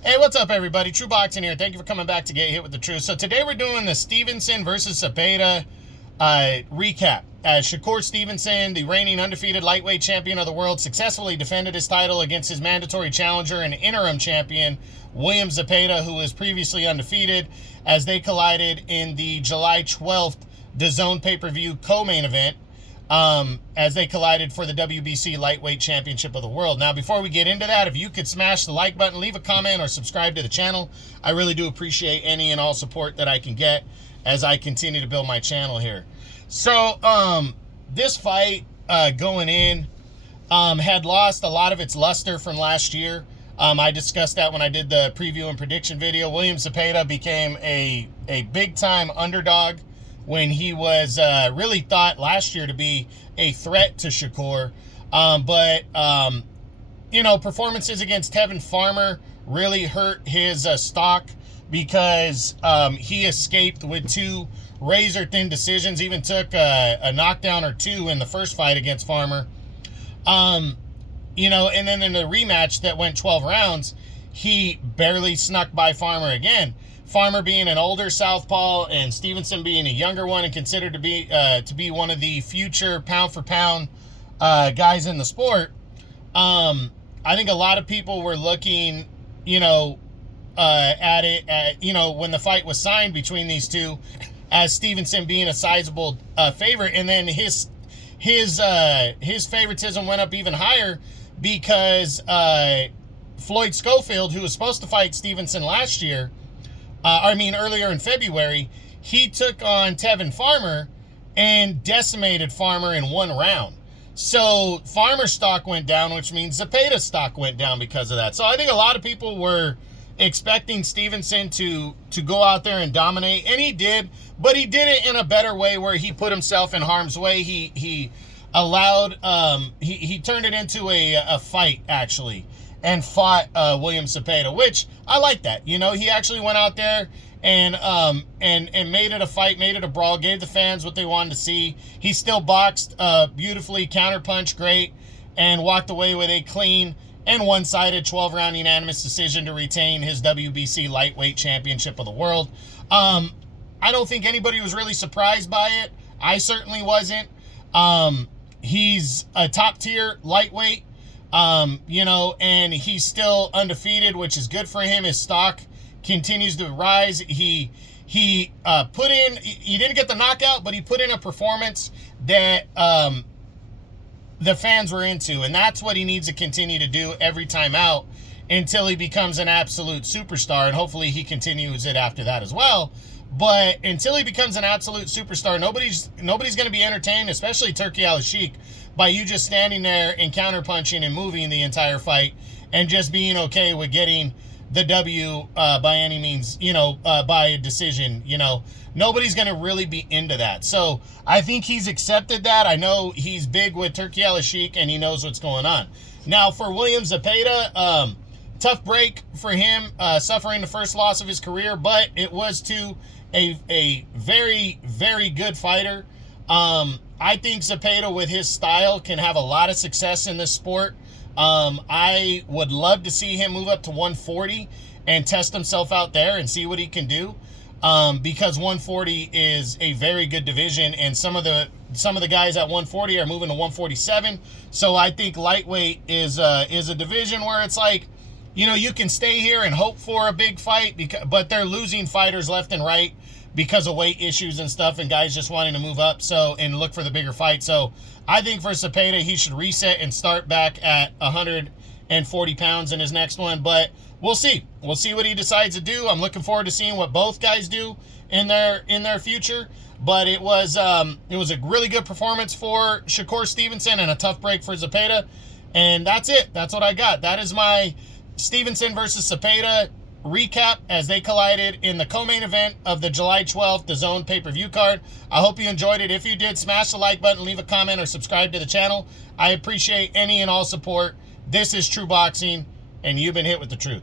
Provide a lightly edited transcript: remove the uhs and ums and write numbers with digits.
Hey, what's up, everybody? True Boxing here. Thank you for coming back to Get Hit with the Truth. So today we're doing the Stevenson versus Zepeda recap. Shakur Stevenson, the reigning undefeated lightweight champion of the world, successfully defended his title against his mandatory challenger and interim champion, William Zepeda, who was previously undefeated, as they collided in the July 12th DAZN pay-per-view co-main event. As they collided for the WBC Lightweight Championship of the World. Now, before we get into that, if you could smash the like button, leave a comment, or subscribe to the channel, I really do appreciate any and all support that I can get as I continue to build my channel here. So, this fight going in had lost a lot of its luster from last year. I discussed that when I did the preview and prediction video. William Zepeda became a big-time underdog when he was really thought last year to be a threat to Shakur. Performances against Tevin Farmer really hurt his stock because he escaped with two razor-thin decisions, even took a knockdown or two in the first fight against Farmer. And then in the rematch that went 12 rounds, he barely snuck by Farmer again. Farmer being an older southpaw and Stevenson being a younger one and considered to be one of the future pound-for-pound guys in the sport. I think a lot of people were looking, at it, when the fight was signed between these two, as Stevenson being a sizable favorite, and then his favoritism went up even higher because Floyd Schofield, who was supposed to fight Stevenson last year, earlier in February, he took on Tevin Farmer and decimated Farmer in one round. So Farmer's stock went down, which means Zepeda's stock went down because of that. So I think a lot of people were expecting Stevenson to go out there and dominate, and he did, but he did it in a better way where he put himself in harm's way. He allowed, he turned it into a fight, actually, and fought William Zepeda, which I like that. He actually went out there and made it a fight, made it a brawl, gave the fans what they wanted to see. He still boxed beautifully, counterpunched great, and walked away with a clean and one-sided 12-round unanimous decision to retain his WBC Lightweight Championship of the World. I don't think anybody was really surprised by it. I certainly wasn't. He's a top-tier lightweight. And he's still undefeated, which is good for him. His stock continues to rise. He didn't get the knockout, but he put in a performance that the fans were into, and that's what he needs to continue to do every time out until he becomes an absolute superstar, and hopefully he continues it after that as well. But until he becomes an absolute superstar, nobody's going to be entertained, especially Turki Al-Sheikh, by you just standing there and counterpunching and moving the entire fight and just being okay with getting the W by any means, by a decision. Nobody's going to really be into that. So I think he's accepted that. I know he's big with Turki Al-Sheikh and he knows what's going on. Now, for William Zepeda, tough break for him, suffering the first loss of his career, but it was to a very, very good fighter. I think Zepeda, with his style, can have a lot of success in this sport. I would love to see him move up to 140 and test himself out there and see what he can do, because 140 is a very good division, and some of the guys at 140 are moving to 147. So I think lightweight is a division where it's like, you can stay here and hope for a big fight, but they're losing fighters left and right because of weight issues and stuff, and guys just wanting to move up and look for the bigger fight. So I think for Zepeda, he should reset and start back at 140 pounds in his next one. But we'll see. We'll see what he decides to do. I'm looking forward to seeing what both guys do in their future. But it was a really good performance for Shakur Stevenson and a tough break for Zepeda. And that's it. That's what I got. That is my Stevenson versus Zepeda recap as they collided in the co-main event of the July 12th DAZN pay-per-view card. I hope you enjoyed it. If you did, smash the like button, leave a comment, or subscribe to the channel. I appreciate any and all support. This is True Boxing, and you've been hit with the truth.